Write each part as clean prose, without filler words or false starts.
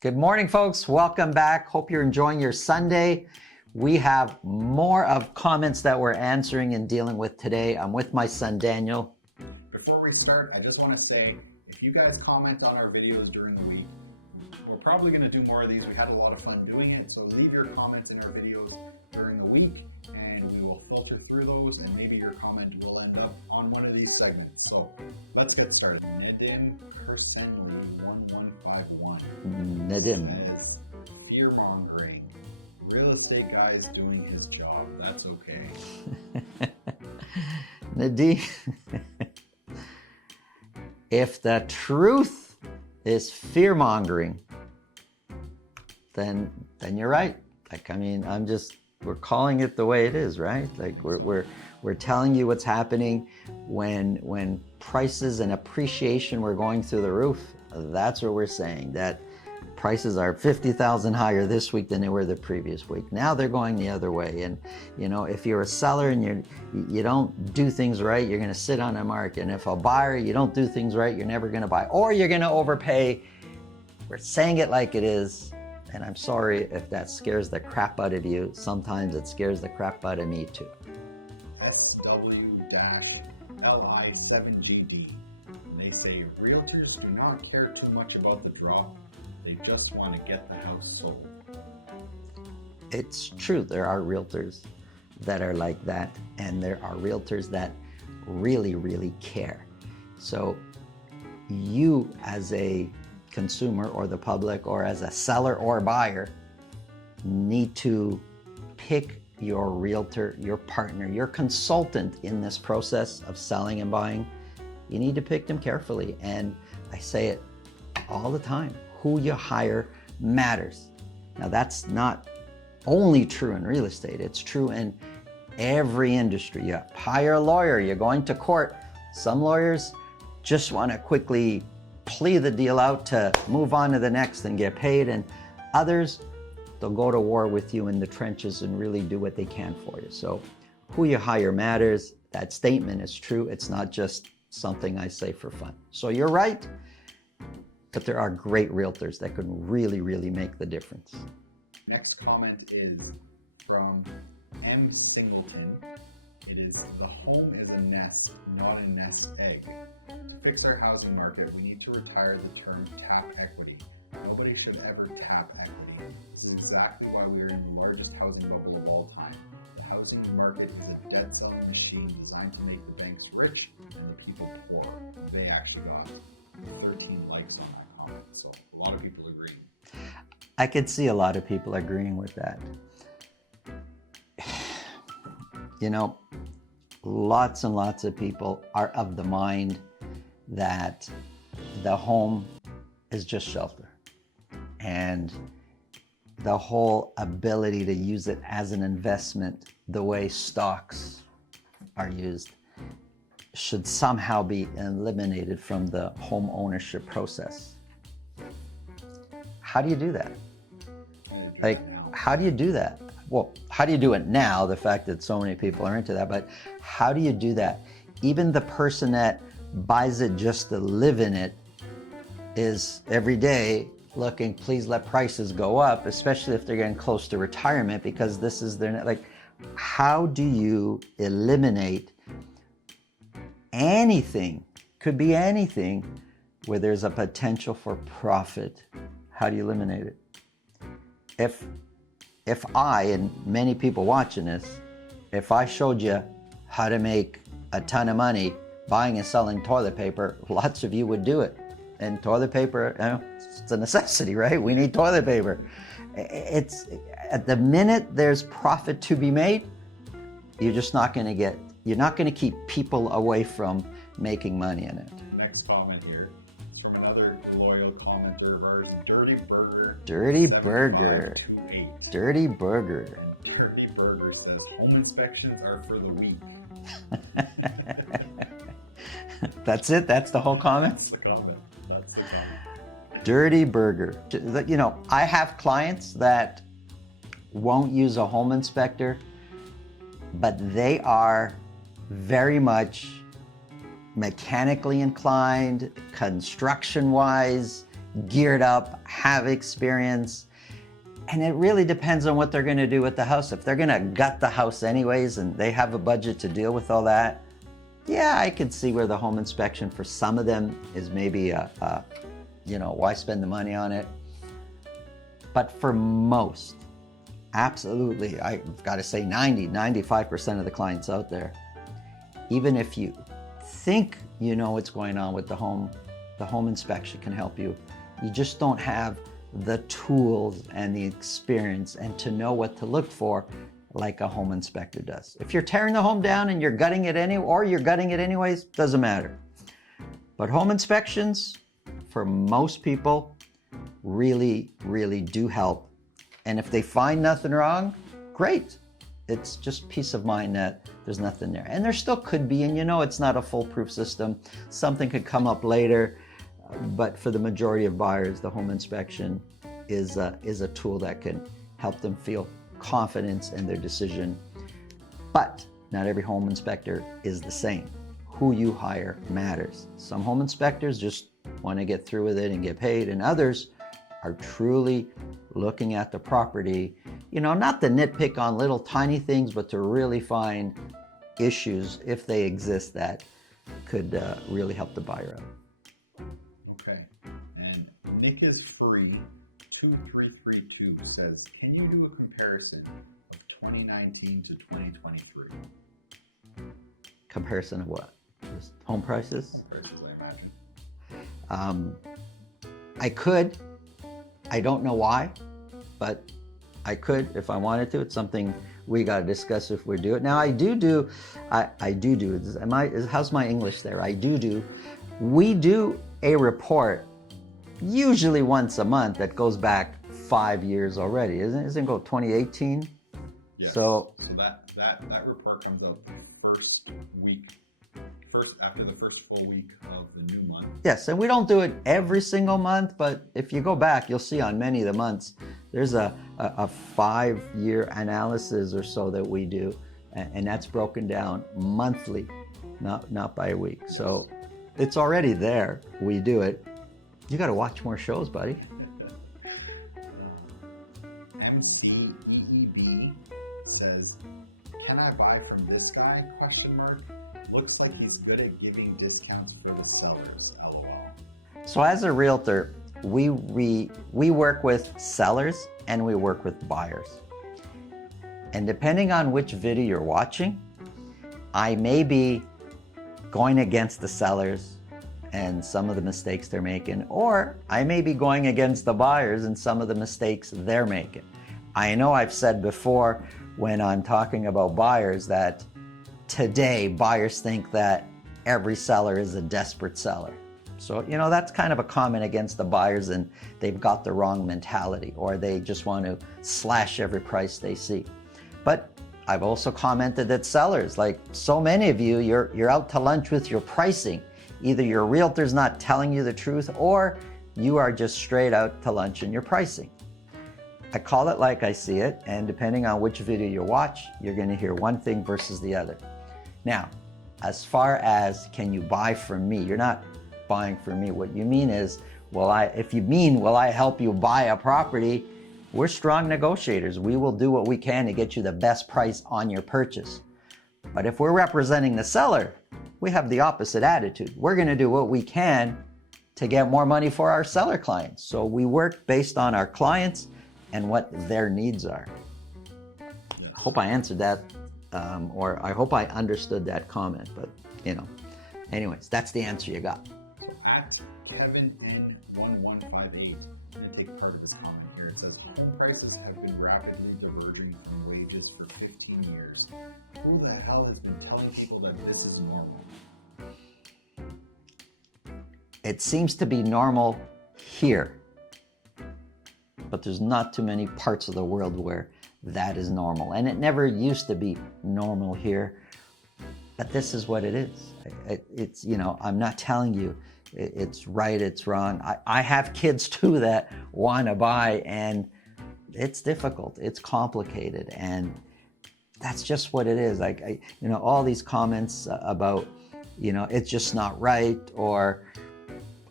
Good morning, folks. Welcome back. Hope you're enjoying your Sunday. We have more of comments that we're answering and dealing with today. I'm with my son, Daniel. Before we start, I just want to say, if you guys comment on our videos during the week, we're probably going to do more of these. We had a lot of fun doing it, so leave your comments in our videos during the week, and we will filter through those, and maybe your comment will end up on one of these segments. So let's get started. Nedim Kersenli 1151 says, fear mongering. Real estate guy's doing his job. That's okay. Nadim, if the truth is fear mongering, then you're right. Like, I mean, we're calling it the way it is, right? Like we're telling you what's happening when prices and appreciation were going through the roof. That's what we're saying, that prices are 50,000 higher this week than they were the previous week. Now they're going the other way. And you know, if you're a seller and you don't do things right, you're going to sit on a market. And if a buyer, you don't do things right, you're never going to buy, or you're going to overpay. We're saying it like it is. And I'm sorry if that scares the crap out of you. Sometimes it scares the crap out of me too. SW-LI7GD. They say realtors do not care too much about the drop. They just want to get the house sold. It's true. There are realtors that are like that. And there are realtors that really, really care. So you as a consumer or the public or as a seller or buyer need to pick your realtor, your partner, your consultant in this process of selling and buying. You need to pick them carefully. And I say it all the time. Who you hire matters. Now that's not only true in real estate. It's true in every industry. You hire a lawyer, you're going to court. Some lawyers just want to quickly plea the deal out to move on to the next and get paid, and others, they'll go to war with you in the trenches and really do what they can for you. So who you hire matters. That statement is true. It's not just something I say for fun. So you're right, but there are great realtors that can really, really make the difference. Next comment is from M. Singleton. It is, the home is a nest, not a nest egg. To fix our housing market, we need to retire the term tap equity. Nobody should ever tap equity. This is exactly why we are in the largest housing bubble of all time. The housing market is a debt-selling machine designed to make the banks rich and the people poor. They actually got 13 likes on that comment, so a lot of people agree. I could see a lot of people agreeing with that. You know, lots and lots of people are of the mind that the home is just shelter. And the whole ability to use it as an investment, the way stocks are used, should somehow be eliminated from the home ownership process. How do you do that? Like, how do you do that? Well, how do you do it now? The fact that so many people are into that, but how do you do that? Even the person that buys it just to live in it is every day looking, please let prices go up, especially if they're getting close to retirement, because this is their, like, how do you eliminate anything, could be anything, where there's a potential for profit? How do you eliminate it? If I, and many people watching this, if I showed you how to make a ton of money buying and selling toilet paper, lots of you would do it. And toilet paper, you know, it's a necessity, right? We need toilet paper. It's, at the minute there's profit to be made, you're just not going to get, you're not going to keep people away from making money in it. Next comment here is from another loyal commenter of ours, Dirty Burger. Dirty Burger. 7528. Dirty Burger. And Dirty Burger says, home inspections are for the weak. That's it? That's the whole comment? That's the comment. That's the comment. Dirty Burger. You know, I have clients that won't use a home inspector, but they are very much mechanically inclined, construction-wise, geared up, have experience. And it really depends on what they're going to do with the house. If they're going to gut the house anyways and they have a budget to deal with all that, yeah, I could see where the home inspection for some of them is maybe why spend the money on it? But for most, absolutely, I've got to say 95% of the clients out there, even if you think you know what's going on with the home inspection can help you. You just don't have the tools and the experience and to know what to look for like a home inspector does. If you're tearing the home down and you're gutting it anyways, doesn't matter. But home inspections, for most people, really, really do help. And if they find nothing wrong, great. It's just peace of mind that there's nothing there. And there still could be, and it's not a foolproof system. Something could come up later. But for the majority of buyers, the home inspection is a tool that can help them feel confidence in their decision. But not every home inspector is the same. Who you hire matters. Some home inspectors just want to get through with it and get paid, and others are truly looking at the property, not to nitpick on little tiny things, but to really find issues, if they exist, that could really help the buyer out. Okay, and Nick is free 2332 says, can you do a comparison of 2019 to 2023? Comparison of what? Just home prices? Home prices, I imagine. I could. I don't know why, but I could if I wanted to. It's something we got to discuss if we do it. Now I do. How's my English there? We do a report usually once a month that goes back 5 years already. Isn't it go 2018? Yes. So that report comes out after the first full week of the new month. Yes, and we don't do it every single month, but if you go back, you'll see on many of the months, there's a 5-year analysis or so that we do, and that's broken down monthly, not by a week. So it's already there. We do it. You got to watch more shows, buddy. MCEEB says, can I buy from this guy? Looks like he's good at giving discounts for the sellers, LOL. So as a realtor, we work with sellers and we work with buyers. And depending on which video you're watching, I may be going against the sellers and some of the mistakes they're making, or I may be going against the buyers and some of the mistakes they're making. I know I've said before when I'm talking about buyers that today buyers think that every seller is a desperate seller. So, that's kind of a comment against the buyers, and they've got the wrong mentality, or they just want to slash every price they see. But I've also commented that sellers, like so many of you, you're out to lunch with your pricing. Either your realtor's not telling you the truth, or you are just straight out to lunch in your pricing. I call it like I see it, and depending on which video you watch, you're going to hear one thing versus the other. Now, as far as can you buy from me, you're not buying from me. What you mean is, will I help you buy a property? We're strong negotiators. We will do what we can to get you the best price on your purchase. But if we're representing the seller, we have the opposite attitude. We're going to do what we can to get more money for our seller clients. So we work based on our clients and what their needs are. I hope I answered that, or I hope I understood that comment, but anyways, that's the answer you got. So at Kevin N1158, I'm going to take part of this comment here. It says, home prices have been rapidly diverging from wages for 15 years. Who the hell has been telling people that this is normal? It seems to be normal here, but there's not too many parts of the world where that is normal. And it never used to be normal here, but this is what it is. It's, I'm not telling you it's right, it's wrong. I have kids too that want to buy, and it's difficult, it's complicated, and that's just what it is. All these comments about, it's just not right, or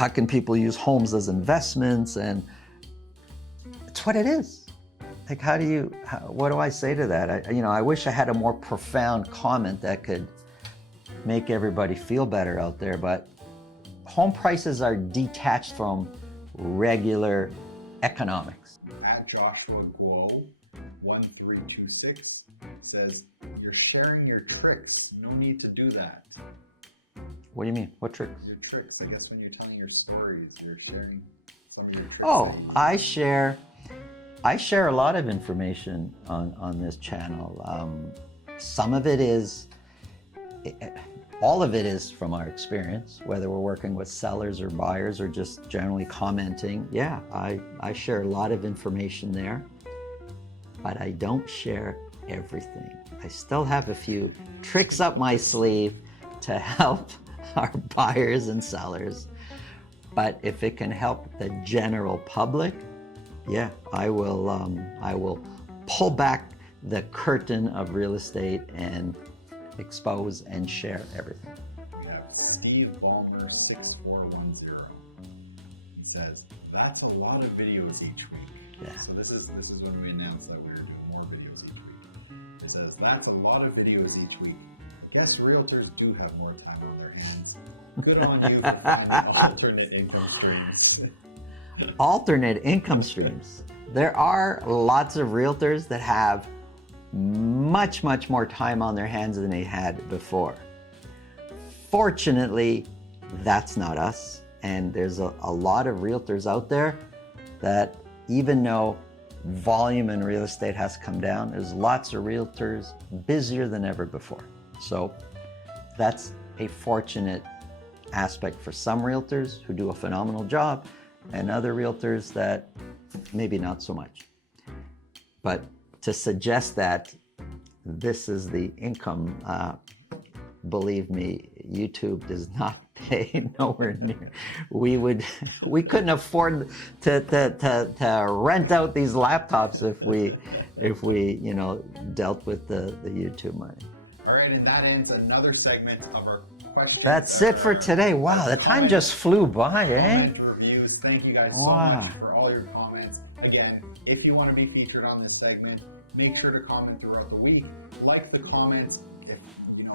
how can people use homes as investments? And it's what it is. Like, what do I say to that? I wish I had a more profound comment that could make everybody feel better out there, but home prices are detached from regular economics. At Joshua Guo 1326 says, "You're sharing your tricks. No need to do that." What do you mean? What tricks? Your tricks, I guess, when you're telling your stories, you're sharing some of your tricks. Oh, I share a lot of information on this channel. Some of it is, all of it is from our experience, whether we're working with sellers or buyers or just generally commenting. Yeah, I share a lot of information there, but I don't share everything. I still have a few tricks up my sleeve to help our buyers and sellers. But if it can help the general public, yeah, I will pull back the curtain of real estate and expose and share everything. We have Steve Ballmer 6410. He says, "That's a lot of videos each week." Yeah. So this is when we announced that we were doing more videos each week. It says, "That's a lot of videos each week. I guess realtors do have more time on their hands. Good on you for finding alternate income streams." Alternate income streams. There are lots of realtors that have much more time on their hands than they had before. Fortunately, that's not us. And there's a lot of realtors out there that, even though volume in real estate has come down, there's lots of realtors busier than ever before. So that's a fortunate aspect for some realtors who do a phenomenal job, and other realtors that maybe not so much. But to suggest that this is the income, believe me, YouTube does not pay nowhere near. We couldn't afford to rent out these laptops if we dealt with the YouTube money. All right, and that ends another segment of our questions. That's it for today. Wow, the time just flew by, eh? Comment reviews. Thank you guys so much for all your comments. Again, if you want to be featured on this segment, make sure to comment throughout the week. Like the comments.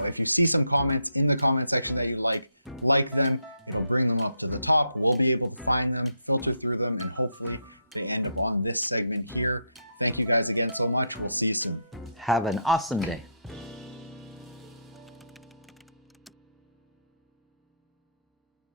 If you see some comments in the comment section that you like them. It'll bring them up to the top. We'll be able to find them, filter through them, and hopefully they end up on this segment here. Thank you guys again so much. We'll see you soon. Have an awesome day.